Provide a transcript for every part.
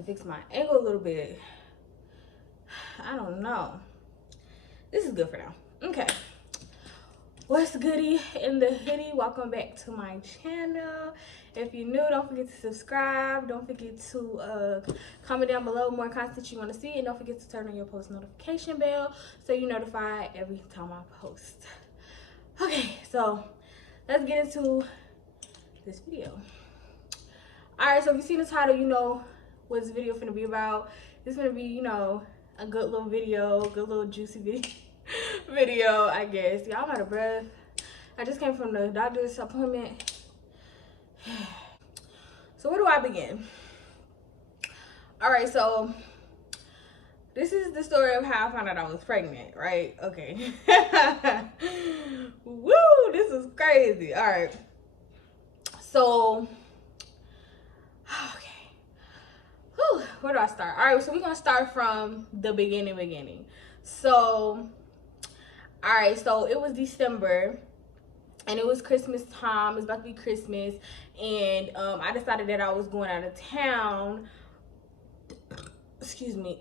to fix my angle a little bit. I don't know. This is good for now. Okay. What's goody in the hoodie? Welcome back to my channel. If you're new, don't forget to subscribe. Don't forget to comment down below more content you want to see. And don't forget to turn on your post notification bell so you're notified every time I post. Okay, so let's get into this video. Alright, so if you seen the title, you know what this video finna be about. It's gonna be, you know, a good little video, good little juicy video, I guess. Y'all, I'm out of breath. I just came from the doctor's appointment. So where do I begin? Alright, so this is the story of how I found out I was pregnant, right? Okay. Woo, this is crazy. Alright. So, okay. Whew, where do I start? Alright, so we're gonna start from the beginning. So, alright, so it was December and it was Christmas time. It's about to be Christmas, and I decided that I was going out of town, excuse me,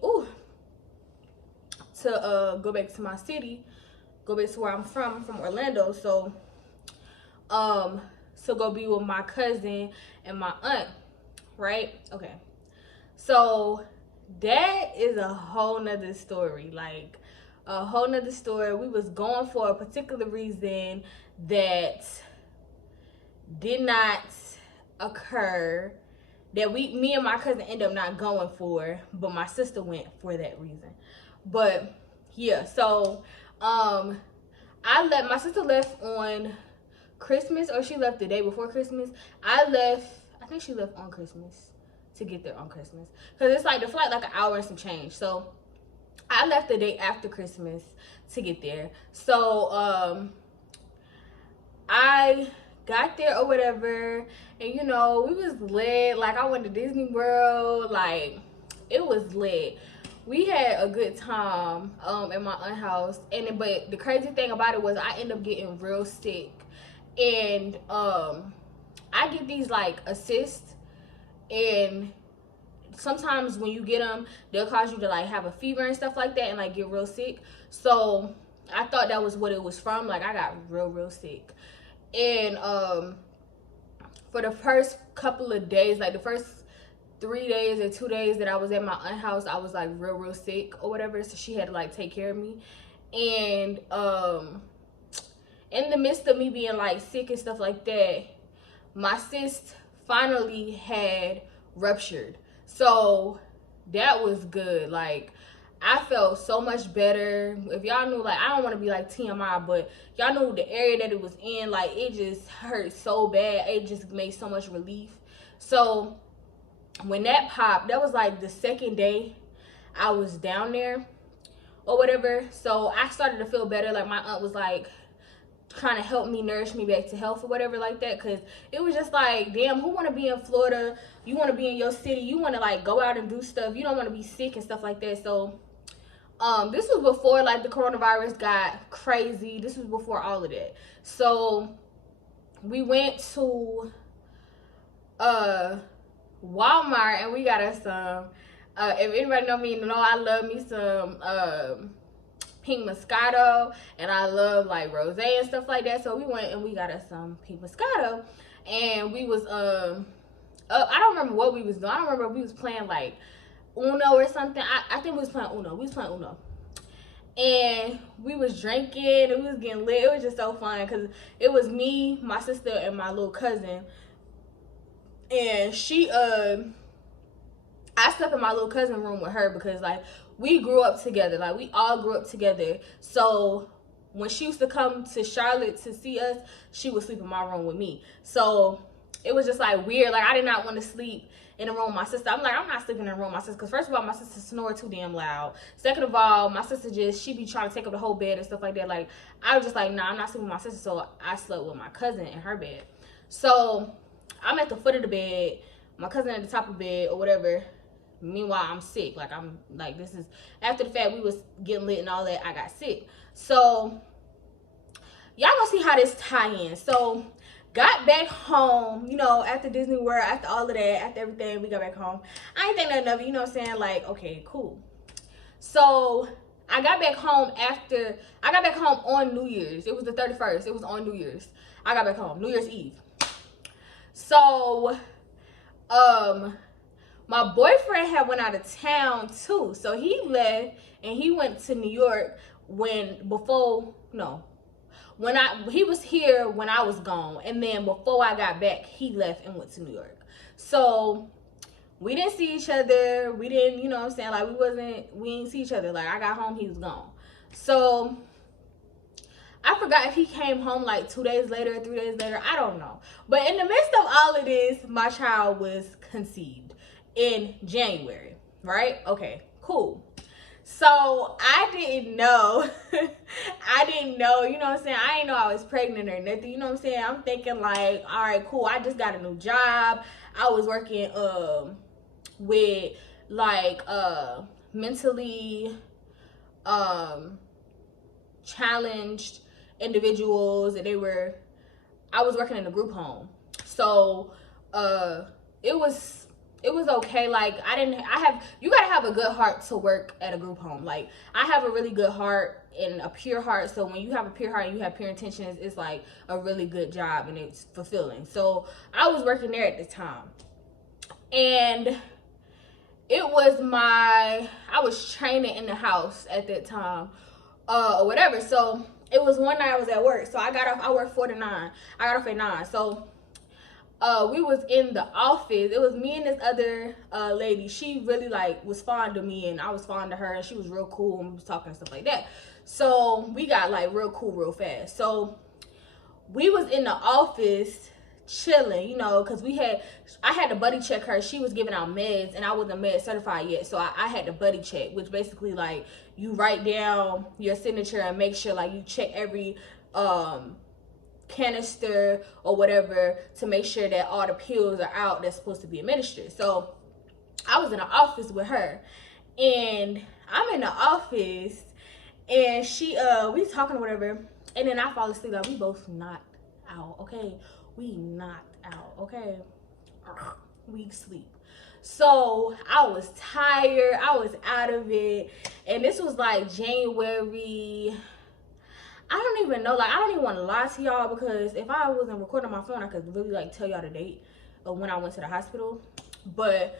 to go back to my city, go back to where I'm from Orlando. So to go be with my cousin and my aunt, right? Okay, so that is a whole nother story, like a whole nother story. We was going for a particular reason that did not occur, that me and my cousin ended up not going for, but my sister went for that reason. But yeah, so my sister left on Christmas, or she left the day before Christmas. I think she left on Christmas to get there on Christmas, because it's like the flight like an hour and some change. So I left the day after Christmas to get there. So I got there or whatever, and you know, we was lit. Like, I went to Disney World, like it was lit. We had a good time at my aunt's house, but the crazy thing about it was I ended up getting real sick, and I get these like assists, and sometimes when you get them, they'll cause you to like have a fever and stuff like that and like get real sick. So I thought that was what it was from. Like, I got real sick. And for the first couple of days, like the first 3 days or 2 days that I was at my aunt's house, I was like real sick or whatever. So she had to like take care of me. And in the midst of me being like sick and stuff like that, my cyst finally had ruptured. So that was good. Like, I felt so much better. If y'all knew, like, I don't want to be like TMI, but y'all knew the area that it was in, like, it just hurt so bad. It just made so much relief. So when that popped, that was like the second day I was down there or whatever. So I started to feel better. Like, my aunt was like trying to help me, nourish me back to health or whatever like that, because it was just like, damn, who want to be in Florida? You want to be in your city, you want to like go out and do stuff, you don't want to be sick and stuff like that. So this was before like the coronavirus got crazy. This was before all of that. So we went to Walmart and we got us some if anybody know me, know I love me some pink Moscato, and I love like rosé and stuff like that. So we went and we got us some pink Moscato, and we was I don't remember what we was doing. I don't remember if we was playing like Uno or something. I think we was playing Uno. We was playing Uno. And we was drinking and we was getting lit. It was just so fun because it was me, my sister, and my little cousin. And she I slept in my little cousin room with her because like we grew up together. Like, we all grew up together. So when she used to come to Charlotte to see us, she would sleep in my room with me. So it was just like weird. Like, I did not want to sleep in the room with my sister. I'm like, I'm not sleeping in the room with my sister, because first of all, my sister snore too damn loud. Second of all, my sister she be trying to take up the whole bed and stuff like that. Like, I was just like, nah, I'm not sleeping with my sister. So I slept with my cousin in her bed. So I'm at the foot of the bed, my cousin at the top of the bed or whatever. Meanwhile, I'm sick. Like, I'm like, this is after the fact we was getting lit and all that, I got sick. So y'all gonna see how this tie in. So got back home, you know, after Disney World, after all of that, after everything, we got back home. I ain't think nothing of it, you know what I'm saying? Like, okay, cool. So I got back home on New Year's. It was the 31st. It was on New Year's. I got back home, New Year's Eve. So, my boyfriend had went out of town too. So he left and he went to New York he was here when I was gone, and then before I got back, he left and went to New York. So we didn't see each other. We didn't, you know what I'm saying? Like, we didn't see each other. Like, I got home, he was gone. So I forgot if he came home like 2 days later, 3 days later. I don't know. But in the midst of all of this, my child was conceived in January, right? Okay, cool. So I didn't know, you know what I'm saying? I didn't know I was pregnant or nothing, you know what I'm saying? I'm thinking like, all right, cool. I just got a new job. I was working with like mentally challenged individuals, and I was working in a group home. So it was okay. Like, you gotta have a good heart to work at a group home. Like, I have a really good heart and a pure heart. So when you have a pure heart and you have pure intentions, it's like a really good job and it's fulfilling. So I was working there at the time. And I was training in the house at that time, or whatever. So it was one night I was at work. So I worked 4 to 9. I got off at 9. So we was in the office. It was me and this other lady. She really like was fond of me, and I was fond of her, and she was real cool, and we was talking and stuff like that. So we got like real cool real fast. So we was in the office chilling, you know, because I had to buddy check her. She was giving out meds, and I wasn't med certified yet, so I had to buddy check, which basically like you write down your signature and make sure like you check every canister or whatever to make sure that all the pills are out that's supposed to be administered. So I was in the office with her, and I'm in the office, and we talking or whatever, and then I fall asleep. Like, we both knocked out, okay? We knocked out, okay? We sleep. So I was tired. I was out of it, and this was like January. I don't even know, like, I don't even want to lie to y'all, because if I wasn't recording my phone, I could really like tell y'all the date of when I went to the hospital. But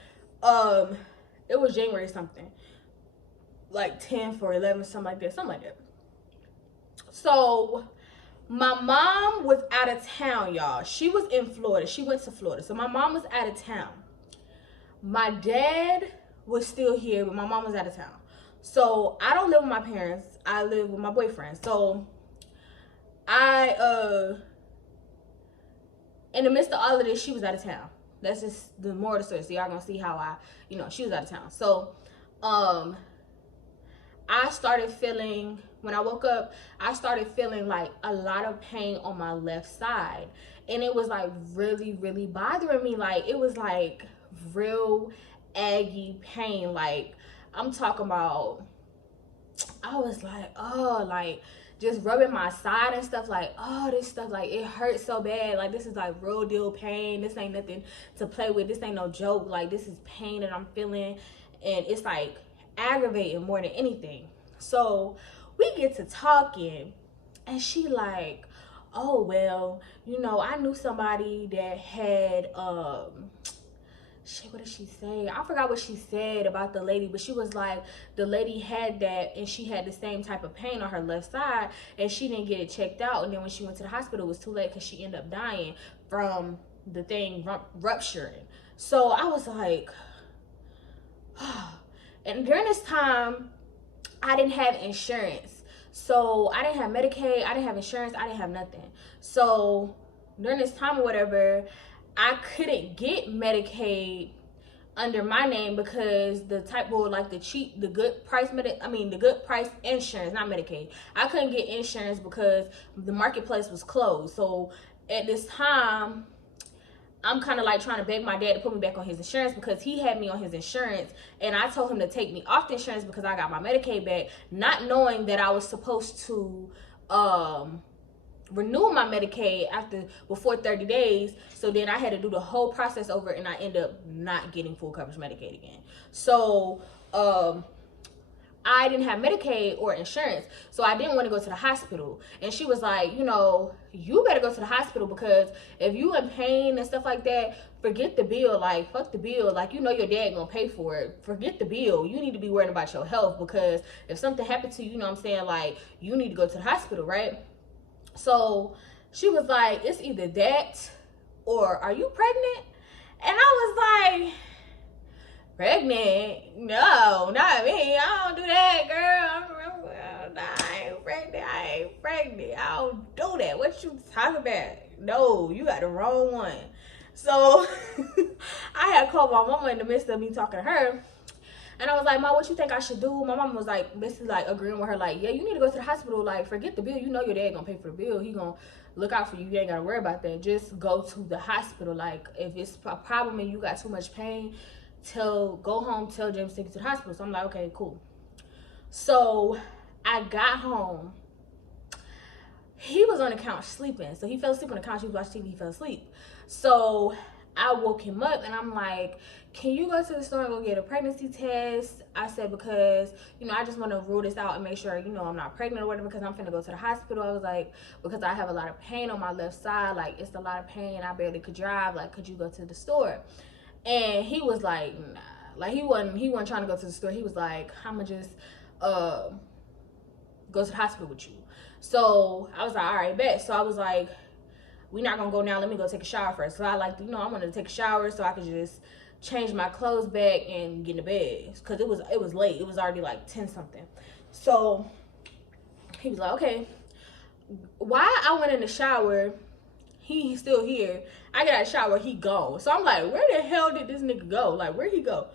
it was January something, like 10th or 11th, something like that. So my mom was out of town, y'all. She was in Florida. She went to Florida. So my mom was out of town. My dad was still here, but my mom was out of town. So I don't live with my parents. I live with my boyfriend. So in the midst of all of this, she was out of town. That's just the moral of the story. So y'all gonna see how she was out of town. So I started feeling, when I woke up, I started feeling like a lot of pain on my left side. And it was like really, really bothering me. Like, it was like real aggy pain. Like, I'm talking about, I was like, oh, like just rubbing my side and stuff, like, oh, this stuff, like, it hurts so bad. Like, this is like real deal pain. This ain't nothing to play with. This ain't no joke. Like, this is pain that I'm feeling, and it's like aggravating more than anything. So we get to talking, and she like, oh, well, you know, I knew somebody that had shit, what did she say? I forgot what she said about the lady, but she was like, the lady had that, and she had the same type of pain on her left side, and she didn't get it checked out. And then when she went to the hospital, it was too late, because she ended up dying from the thing rupturing. So I was like, and during this time, I didn't have insurance. So I didn't have Medicaid, I didn't have insurance, I didn't have nothing. So during this time or whatever, I couldn't get Medicaid under my name, because the good price insurance, not Medicaid. I couldn't get insurance because the marketplace was closed. So at this time, I'm kind of like trying to beg my dad to put me back on his insurance, because he had me on his insurance, and I told him to take me off the insurance because I got my Medicaid back, not knowing that I was supposed to renew my Medicaid before 30 days. So then I had to do the whole process over, and I end up not getting full coverage Medicaid again. So I didn't have Medicaid or insurance, so I didn't want to go to the hospital. And she was like, you know, you better go to the hospital, because if you in pain and stuff like that, forget the bill. Like, fuck the bill. Like, you know your dad gonna pay for it. Forget the bill. You need to be worried about your health, because if something happened to you, you know what I'm saying, like, you need to go to the hospital, right? So she was like, it's either that or are you pregnant? And I was like, pregnant? No, not me. I don't do that, girl. I ain't pregnant. I don't do that. What you talking about? No, you got the wrong one. So I had called my mama in the midst of me talking to her. And I was like, Ma, what you think I should do? My mama was like, basically like agreeing with her, like, yeah, you need to go to the hospital. Like, forget the bill. You know your dad gonna pay for the bill. He gonna look out for you. You ain't gotta worry about that. Just go to the hospital. Like, if it's a problem and you got too much pain, go home, tell James to take you to the hospital. So I'm like, okay, cool. So I got home. He was on the couch sleeping. So he fell asleep on the couch. He was watching TV. He fell asleep. So I woke him up and I'm like, can you go to the store and go get a pregnancy test? I said, because, you know, I just want to rule this out and make sure, you know, I'm not pregnant or whatever, because I'm finna go to the hospital. I was like, because I have a lot of pain on my left side. Like, it's a lot of pain. I barely could drive. Like, could you go to the store? And he was like, nah. Like, he wasn't trying to go to the store. He was like, I'ma just go to the hospital with you. So I was like, all right, bet. So I was like, we're not gonna go now. Let me go take a shower first. So I like, you know, I wanted to take a shower so I could just change my clothes back and get in the bed, because it was late. It was already like 10 something. So he was like, okay. While I went in the shower, he's still here. I get out of the shower, he gone. So I'm like, where the hell did this nigga go? Like, where'd he go?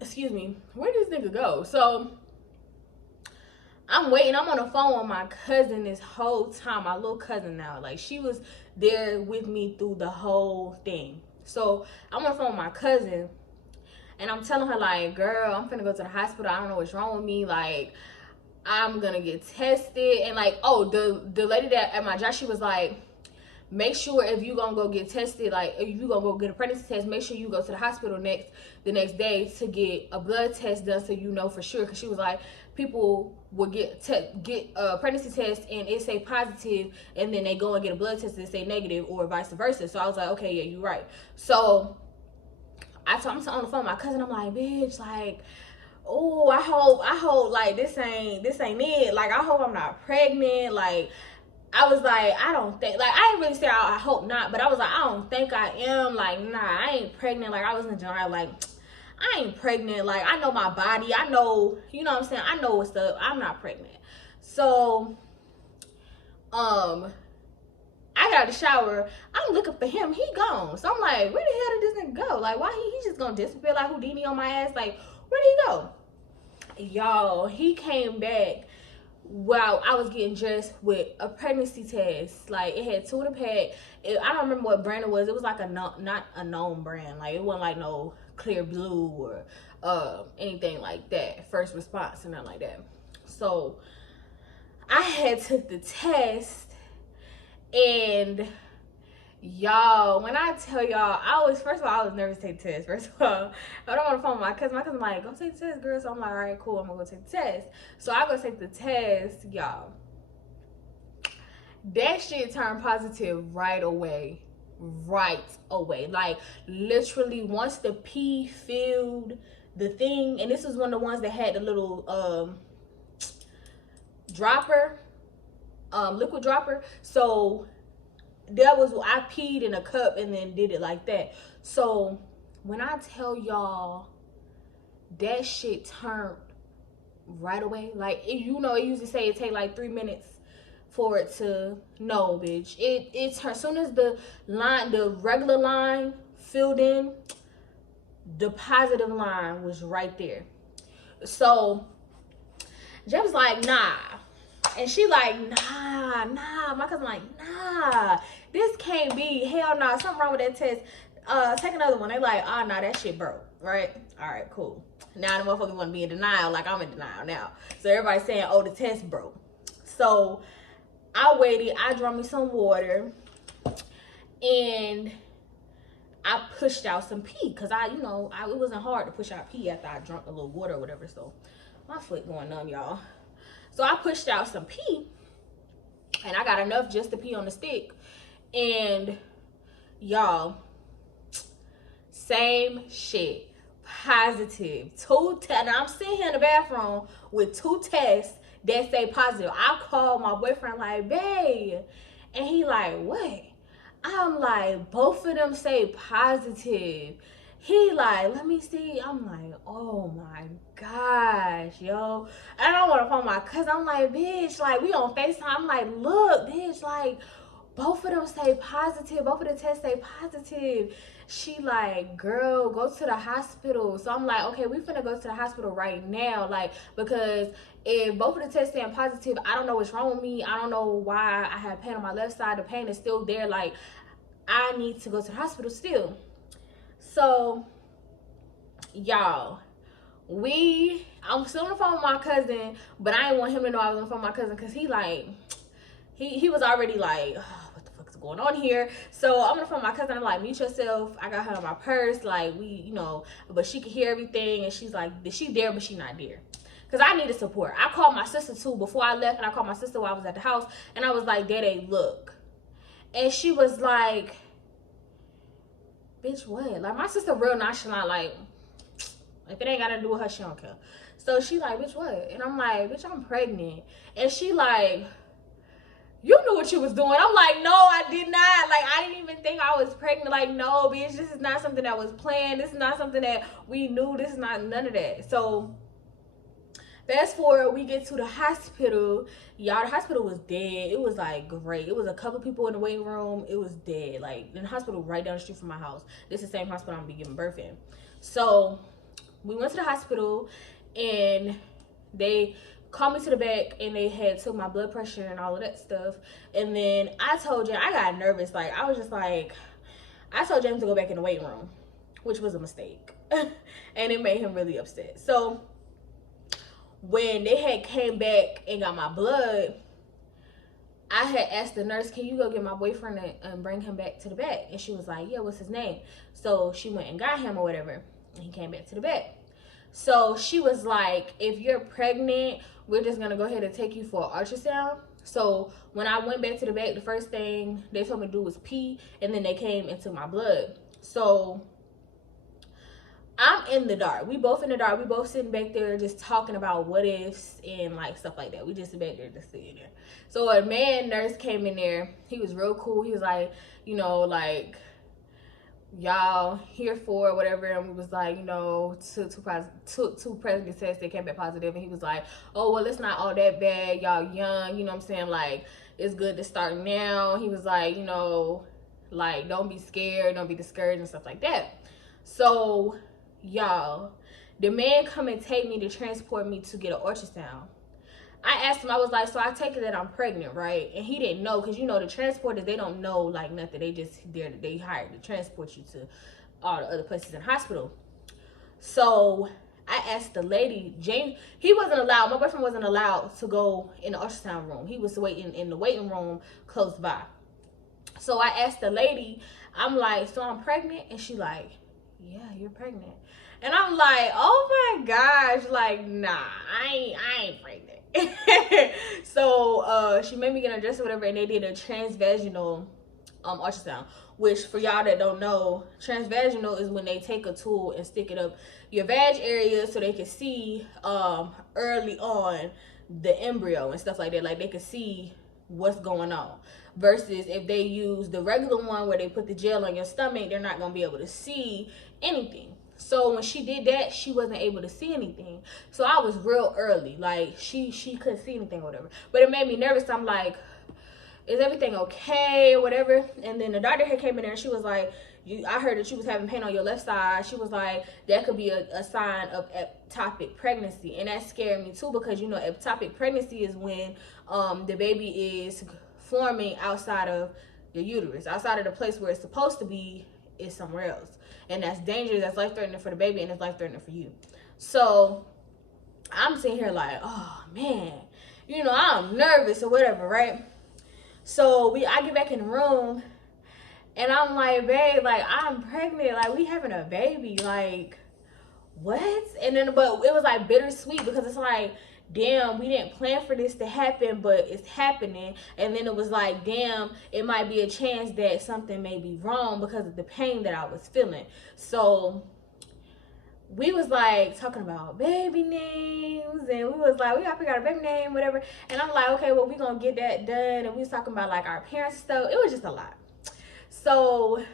Excuse me. Where did this nigga go? So I'm waiting. I'm on the phone with my cousin this whole time. My little cousin now. Like, she was there with me through the whole thing. So I'm on the phone with my cousin, and I'm telling her, like, girl, I'm finna go to the hospital. I don't know what's wrong with me. Like, I'm gonna get tested. And like, oh, the lady that at my job, she was like, make sure if you gonna go get tested, like if you gonna go get a pregnancy test, make sure you go to the hospital the next day to get a blood test done, so you know for sure. Because she was like, people will get a pregnancy test and it say positive, and then they go and get a blood test and it say negative, or vice versa. So I was like, okay, yeah, you're right. So I'm on the phone with my cousin. I'm like, bitch, like, oh, I hope like this ain't it. Like, I hope I'm not pregnant. Like, I was like, I don't think, like, I didn't really say I hope not, but I was like, I don't think I am. Like, nah, I ain't pregnant. Like, I was in denial. Like, I ain't pregnant. Like, I know my body. I know, you know what I'm saying? I know what's up. I'm not pregnant. So, I got out of the shower. I'm looking for him. He gone. So I'm like, where the hell did this nigga go? Like, why he just gonna disappear like Houdini on my ass? Like, where did he go? Y'all, he came back while I was getting dressed with a pregnancy test. Like, it had 2 in a pack. I don't remember what brand it was. It was like not a known brand. Like, it wasn't like no Clear Blue or anything like that, First Response and nothing like that. So I had took the test, and y'all, when I tell y'all, first of all, I was nervous to take the test. First of all, I don't want to phone my cousin. My cousin like, go take the test, girl. So I'm like, all right, cool. I'm gonna go take the test. So I go take the test, y'all. That shit turned positive right away. Like, literally, once the pee filled the thing, and this was one of the ones that had the little dropper, liquid dropper. So I peed in a cup and then did it like that. So when I tell y'all, that shit turned right away. Like, it usually say it take like 3 minutes for it to, no, bitch. It's as soon as the regular line filled in, the positive line was right there. So Jay was like, nah. And she like, nah. My cousin like, nah. This can't be. Hell nah. Something wrong with that test. Take another one. They like, oh, nah, that shit broke. Right? All right, cool. Now the motherfuckers want to be in denial like I'm in denial now. So everybody's saying, oh, the test broke. So I waited. I drank me some water, and I pushed out some pee because it wasn't hard to push out pee after I drank a little water or whatever. So my foot going numb, y'all. So I pushed out some pee, and I got enough just to pee on the stick. And y'all, same shit, positive. And I'm sitting here in the bathroom with 2 tests that say positive. I called my boyfriend like, babe, and he like, what? I'm like, both of them say positive. He like, let me see. I'm like, oh my gosh, yo. And I don't want to phone my cousin. I'm like, bitch, like, we on FaceTime. I'm like, look, bitch, like, both of them say positive. Both of the tests say positive. She like, girl, go to the hospital. So I'm like, okay, we finna go to the hospital right now. Like, because if both of the tests saying positive, I don't know what's wrong with me. I don't know why I have pain on my left side. The pain is still there. Like, I need to go to the hospital still. So, y'all, I'm still on the phone with my cousin, but I didn't want him to know I was on the phone with my cousin because he like, he was already like, oh, what the fuck is going on here? So I'm on the phone with my cousin. I'm like, mute yourself. I got her in my purse. Like, but she could hear everything. And she's like, she there, but she not there. Because I needed support. I called my sister too before I left, and I called my sister while I was at the house. And I was like, Dede, look. And she was like, bitch, what? Like, my sister real nonchalant, like, if it ain't got to do with her, she don't care. So she like, bitch, what? And I'm like, bitch, I'm pregnant. And she like, you knew what you was doing. I'm like, no, I did not. Like, I didn't even think I was pregnant. Like, no, bitch, this is not something that was planned. This is not something that we knew. This is not none of that. So fast forward, we get to the hospital. Y'all, the hospital was dead. It was like great. It was a couple people in the waiting room. It was dead. Like, in the hospital right down the street from my house. This is the same hospital I'm gonna be giving birth in. So we went to the hospital, and they called me to the back, and they had took my blood pressure and all of that stuff. And then I told James, I got nervous. Like, I was just like, I told James to go back in the waiting room, which was a mistake. And it made him really upset. So when they had came back and got my blood, I had asked the nurse, can you go get my boyfriend and bring him back to the back? And she was like, yeah, what's his name? So she went and got him or whatever, and he came back to the back. So she was like, if you're pregnant, we're just gonna go ahead and take you for an ultrasound. So when I went back to the back, the first thing they told me to do was pee, and then they came into my blood. So I'm in the dark. We both in the dark. We both sitting back there just talking about what ifs and like stuff like that. We just back there just sitting there. So a nurse came in there. He was real cool. He was like, like, y'all here for whatever, and we was like, two pregnancy tests, they came back positive, and he was like, oh well, it's not all that bad, y'all young, you know what I'm saying, like, it's good to start now. He was like, like, don't be scared, don't be discouraged and stuff like that. So y'all, the man come and take me to transport me to get an ultrasound. I asked him, I was like, so I take it that I'm pregnant, right? And he didn't know, because the transporters, they don't know like nothing. They just they hired to transport you to all the other places in the hospital. So I asked the lady, James, he wasn't allowed, my boyfriend wasn't allowed to go in the ultrasound room. He was waiting in the waiting room close by. So I asked the lady, I'm like, so I'm pregnant? And she like, yeah, you're pregnant. And I'm like, oh my gosh, like, nah, I ain't pregnant. So she made me get undressed or whatever, and they did a transvaginal ultrasound, which for y'all that don't know, transvaginal is when they take a tool and stick it up your vag area so they can see early on the embryo and stuff like that. Like, they can see what's going on, versus if they use the regular one where they put the gel on your stomach, they're not gonna be able to see anything. So when she did that, she wasn't able to see anything. So I was real early, like she couldn't see anything or whatever. But it made me nervous. I'm like, is everything okay or whatever? And then the doctor here came in there and she was like, I heard that you was having pain on your left side. She was like, that could be a sign of ectopic pregnancy. And that scared me too, because ectopic pregnancy is when the baby is forming outside of your uterus, outside of the place where it's supposed to be, is somewhere else. And that's dangerous, that's life-threatening for the baby, and it's life-threatening for you. So I'm sitting here like, oh man, I'm nervous or whatever, right? So I get back in the room, and I'm like, babe, like, I'm pregnant. Like, we having a baby. Like, what? And then, but it was like bittersweet because it's like, damn, we didn't plan for this to happen, but it's happening. And then it was like, damn, it might be a chance that something may be wrong because of the pain that I was feeling. So we was like talking about baby names, and we was like, we gotta figure out a baby name, whatever. And I'm like, okay, well, we gonna get that done. And we was talking about like our parents stuff. It was just a lot. So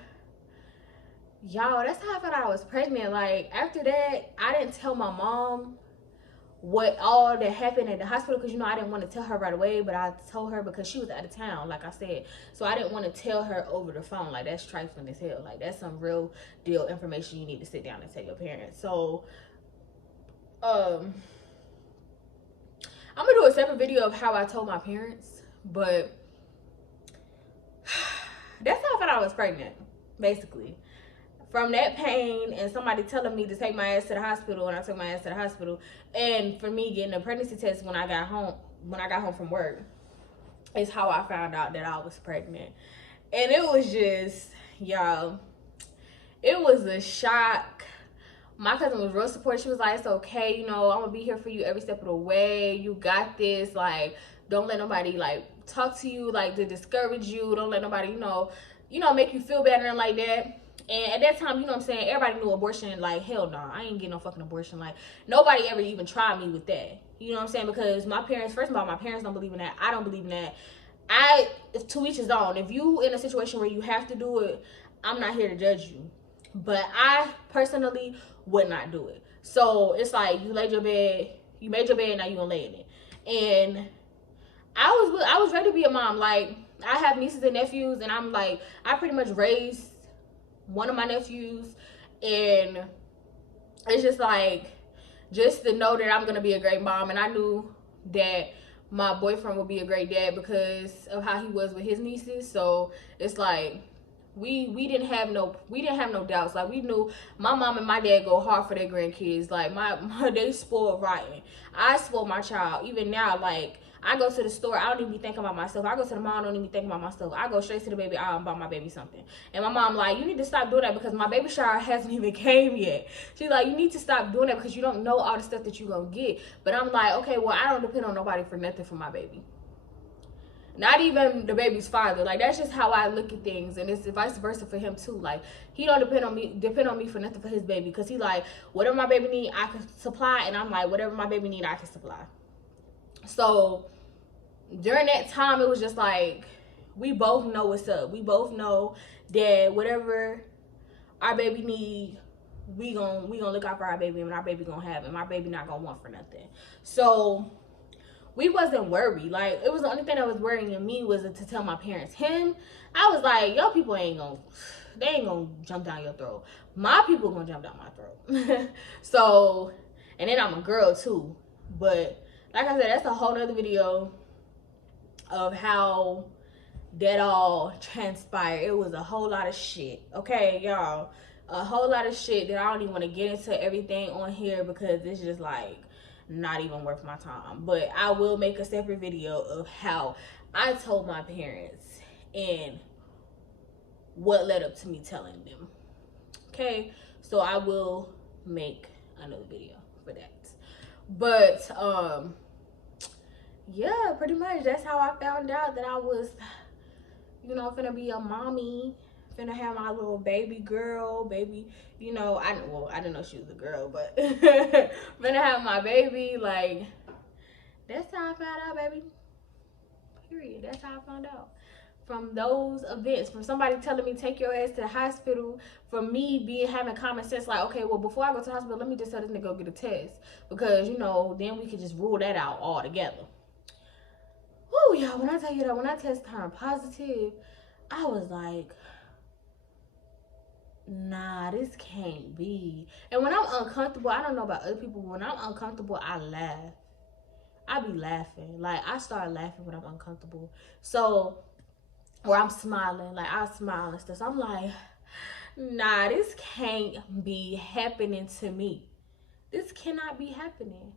y'all, that's how I found out I was pregnant. Like, after that, I didn't tell my mom what all that happened at the hospital because, you know, I didn't want to tell her right away, but I told her because she was out of town, like I said. So I didn't want to tell her over the phone. Like, that's trifling as hell. Like, that's some real deal information you need to sit down and tell your parents. So I'm gonna do a separate video of how I told my parents, but that's how I found out I was pregnant, basically. From that pain and somebody telling me to take my ass to the hospital, and I took my ass to the hospital, and for me getting a pregnancy test when I got home from work, is how I found out that I was pregnant. And it was just, y'all, it was a shock. My cousin was real supportive. She was like, it's okay, you know, I'm gonna be here for you every step of the way. You got this. Like, don't let nobody like talk to you like to discourage you. Don't let nobody, you know, make you feel better and like that. And at that time, you know what I'm saying, everybody knew abortion. Like, hell no, I ain't getting no fucking abortion. Like, nobody ever even tried me with that. You know what I'm saying? Because my parents, first of all, my parents don't believe in that. I don't believe in that. To each his own. If you in a situation where you have to do it, I'm not here to judge you. But I personally would not do it. So it's like, you made your bed, now you gonna lay in it. And I was ready to be a mom. Like, I have nieces and nephews, and I'm like, I pretty much raised one of my nephews, and it's just like, just to know that I'm gonna be a great mom. And I knew that my boyfriend would be a great dad because of how he was with his nieces. So it's like, we didn't have no doubts. Like, we knew my mom and my dad go hard for their grandkids. Like, they spoiled rotten. I spoiled my child. Even now, like, I go to the store, I don't even be thinking about myself. I go to the mall, I don't even be thinking about myself. I go straight to the baby aisle and buy my baby something. And my mom like, you need to stop doing that because my baby shower hasn't even came yet. She's like, you need to stop doing that because you don't know all the stuff that you're gonna get. But I'm like, okay, well, I don't depend on nobody for nothing for my baby. Not even the baby's father. Like, that's just how I look at things. And it's vice versa for him too. Like, he don't depend on me for nothing for his baby. Because he like, whatever my baby need, I can supply. And I'm like, whatever my baby need, I can supply. So during that time, it was just like, we both know what's up. We both know that whatever our baby need, we gonna look out for our baby, and our baby gonna have it. My baby not gonna want for nothing. So we wasn't worried. Like, it was the only thing that was worrying me was to tell my parents. Him, I was like, your people ain't gonna jump down your throat. My people gonna jump down my throat. So, and then I'm a girl too. But like I said, that's a whole nother video of how that all transpired. It was a whole lot of shit. Okay, y'all. A whole lot of shit that I don't even want to get into everything on here because it's just like not even worth my time. But I will make a separate video of how I told my parents and what led up to me telling them. Okay, so I will make another video for that. But yeah, pretty much that's how I found out that I was, you know, finna be a mommy, finna have my little baby girl, baby, you know, I didn't know she was a girl, but finna have my baby. Like, that's how I found out, baby. Period. That's how I found out. From those events, from somebody telling me take your ass to the hospital, from me having common sense, like, okay, well, before I go to the hospital, let me just tell this nigga go get a test, because, you know, then we could just rule that out altogether. Woo, y'all, when I tell you that, when I test turned positive, I was like, nah, this can't be. And when I'm uncomfortable, I don't know about other people, when I'm uncomfortable, I laugh. I be laughing. Like, I start laughing when I'm uncomfortable. So, or I'm smiling, like, I smile and stuff. So I'm like, nah, this can't be happening to me. This cannot be happening.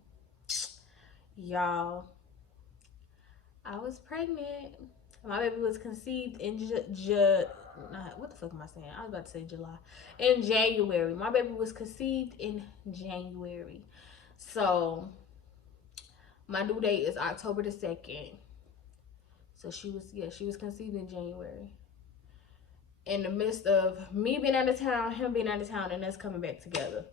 Y'all, I was pregnant. My baby was conceived in what the fuck am I saying? I was about to say July. In January. My baby was conceived in January. So my due date is October the 2nd. So she was conceived in January. In the midst of me being out of town, him being out of town, and us coming back together.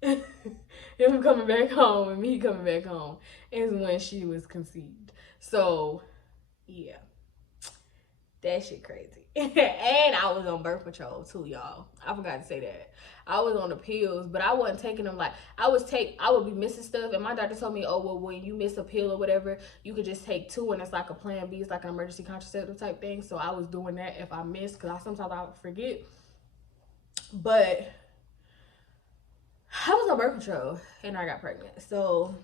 Him coming back home and me coming back home is when she was conceived. So yeah. That shit crazy. And I was on birth control too, y'all. I forgot to say that. I was on the pills, but I wasn't taking them. Like I would be missing stuff, and my doctor told me, oh well, when you miss a pill or whatever, you could just take 2, and it's like a plan B. It's like an emergency contraceptive type thing. So I was doing that if I missed, because sometimes I would forget. But I was on birth control and I got pregnant. So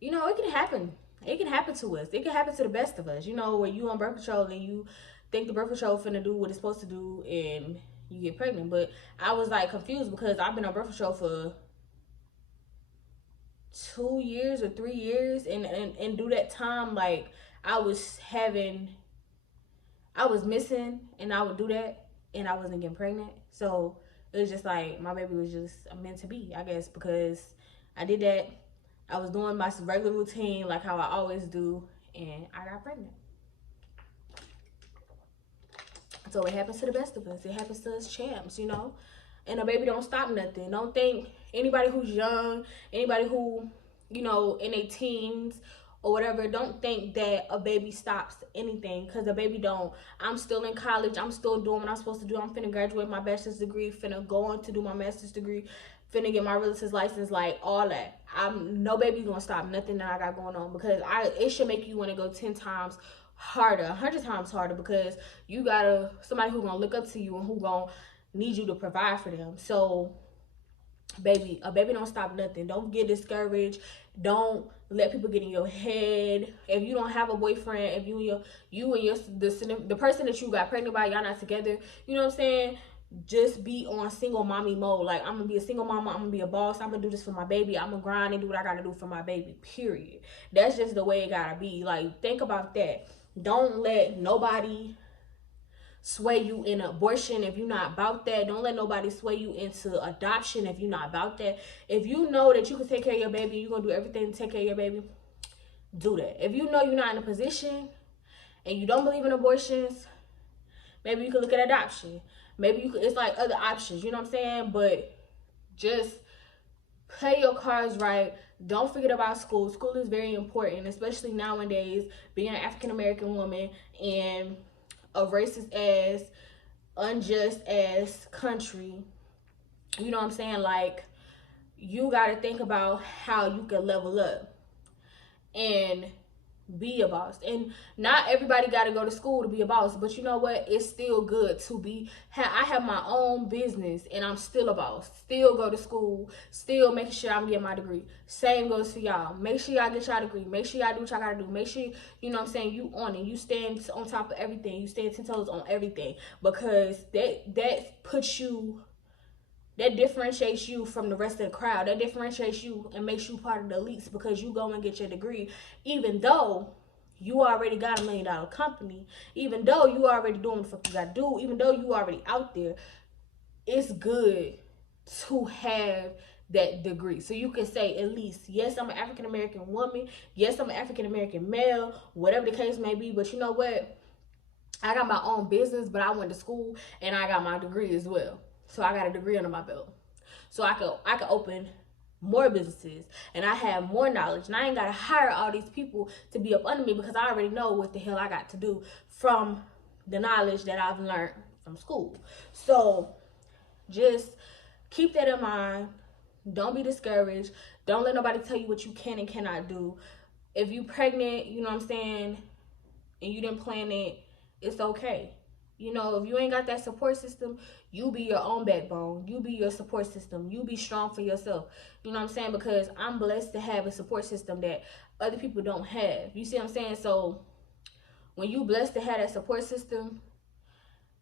it can happen. It can happen to us. It can happen to the best of us. When you on birth control and you think the birth control finna do what it's supposed to do and you get pregnant. But I was like confused because I've been on birth control for 2 years or 3 years, and through that time, like I was missing, and I would do that and I wasn't getting pregnant. So it was just like my baby was just meant to be, I guess, because I did that. I was doing my regular routine like how I always do, and I got pregnant. So it happens to the best of us. It happens to us champs, And a baby don't stop nothing. Don't think anybody who's young, anybody who, in their teens or whatever, don't think that a baby stops anything, because a baby don't. I'm still in college. I'm still doing what I'm supposed to do. I'm finna graduate my bachelor's degree, finna go on to do my master's degree, finna get my realtor's license, like all that. No baby gonna stop nothing that I got going on, because it should make you want to go 10 times harder, 100 times harder, because you got somebody who gonna look up to you and who gonna need you to provide for them. So a baby don't stop nothing. Don't get discouraged. Don't let people get in your head. If you don't have a boyfriend, if you and the person that you got pregnant by, y'all not together, you know what I'm saying? Just be on single mommy mode. Like, I'm gonna be a single mama, I'm gonna be a boss, I'm gonna do this for my baby, I'm gonna grind and do what I gotta do for my baby, period. That's just the way it gotta be. Like, think about that. Don't let nobody sway you in abortion if you're not about that. Don't let nobody sway you into adoption if you're not about that. If you know that you can take care of your baby, you're gonna do everything to take care of your baby, do that. If you know you're not in a position and you don't believe in abortions, maybe you could look at adoption. Maybe it's like other options, you know what I'm saying? But just play your cards right. Don't forget about school. School is very important, especially nowadays, being an African American woman in a racist ass, unjust ass country. You know what I'm saying? Like, you got to think about how you can level up and be a boss. And not everybody got to go to school to be a boss, but you know what? It's still good to be. I have my own business and I'm still a boss. Still go to school. Still making sure I'm getting my degree. Same goes for y'all. Make sure y'all get y'all degree. Make sure y'all do what y'all gotta do. Make sure, you know what I'm saying, you on it. You stand on top of everything. You stand 10 toes on everything, because that puts you, that differentiates you from the rest of the crowd. That differentiates you and makes you part of the elites, because you go and get your degree, even though you already got $1 million company, even though you already doing what the fuck you gotta do, even though you already out there. It's good to have that degree, so you can say at least, yes, I'm an African American woman, yes, I'm an African American male, whatever the case may be. But you know what? I got my own business, but I went to school and I got my degree as well. So I got a degree under my belt. So I could open more businesses, and I have more knowledge, and I ain't gotta hire all these people to be up under me, because I already know what the hell I got to do from the knowledge that I've learned from school. So just keep that in mind. Don't be discouraged. Don't let nobody tell you what you can and cannot do. If you pregnant, you know what I'm saying, and you didn't plan it, it's okay. If you ain't got that support system, you be your own backbone. You be your support system. You be strong for yourself. You know what I'm saying? Because I'm blessed to have a support system that other people don't have. You see what I'm saying? So when you blessed to have that support system,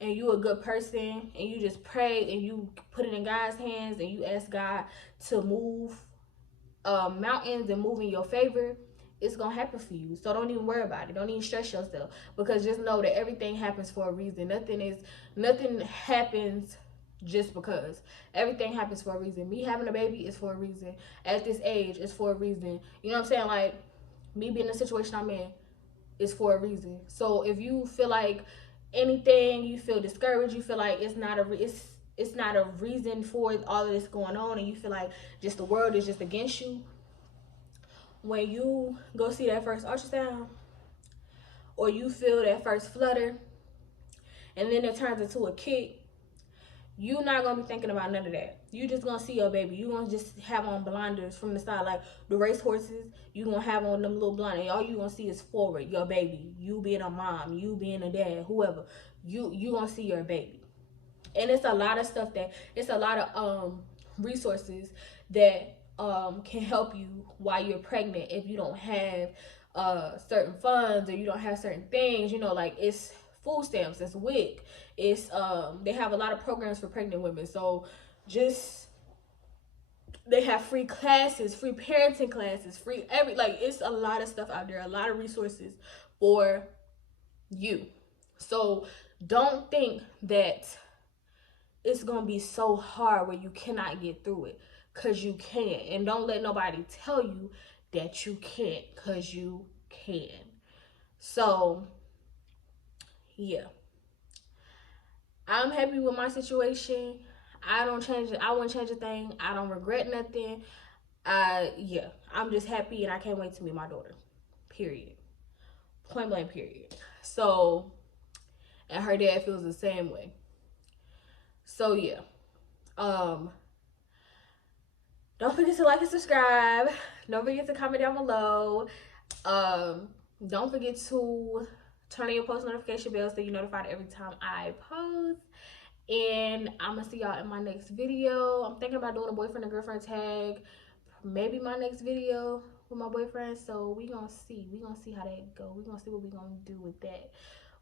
and you a good person, and you just pray and you put it in God's hands, and you ask God to move mountains and move in your favor, it's gonna happen for you. So don't even worry about it. Don't even stress yourself, because just know that everything happens for a reason. Nothing happens just because. Everything happens for a reason. Me having a baby is for a reason. At this age is for a reason. You know what I'm saying? Like, me being in the situation I'm in is for a reason. So if you feel like anything, you feel discouraged, you feel like it's not a reason for all of this going on, and you feel like just the world is just against you, when you go see that first ultrasound, or you feel that first flutter, and then it turns into a kick, you're not gonna be thinking about none of that. You just gonna see your baby. You gonna just have on blinders from the side, like the race horses. You gonna have on them little blinders. All you gonna see is forward, your baby. You being a mom, you being a dad, whoever. You gonna see your baby. And it's a lot of stuff it's a lot of resources that can help you while you're pregnant if you don't have certain funds, or you don't have certain things, you know, like it's food stamps, it's WIC, it's they have a lot of programs for pregnant women. So just, they have free classes, free parenting classes, free like it's a lot of stuff out there, a lot of resources for you. So don't think that it's gonna be so hard where you cannot get through it, because you can. And don't let nobody tell you that you can't, because you can. So yeah, I'm happy with my situation. I don't change it. I wouldn't change a thing. I don't regret nothing. Yeah, I'm just happy, and I can't wait to meet my daughter. Period. Point blank. Period. So, and her dad feels the same way. So yeah, don't forget to like and subscribe. Don't forget to comment down below. Don't forget to turn on your post notification bell so you're notified every time I post. And I'm gonna see y'all in my next video. I'm thinking about doing a boyfriend and girlfriend tag. Maybe my next video with my boyfriend. So we gonna see. We gonna see how that go. We gonna see what we gonna do with that.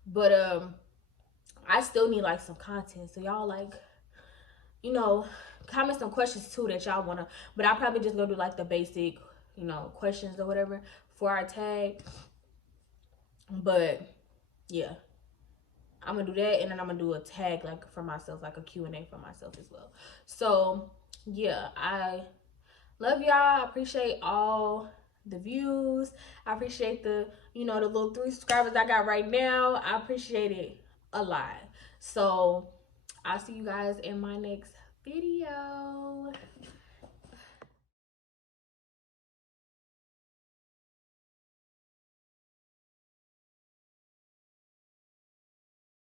But I still need like some content. So y'all, like, you know, comment some questions too that y'all wanna. But I'll probably just go do like the basic, you know, questions or whatever for our tag. But yeah, I'm gonna do that, and then I'm gonna do a tag like for myself, like a Q&A for myself as well. So yeah, I love y'all. I appreciate all the views. I appreciate the, you know, the little 3 subscribers I got right now. I appreciate it a lot. So I'll see you guys in my next video.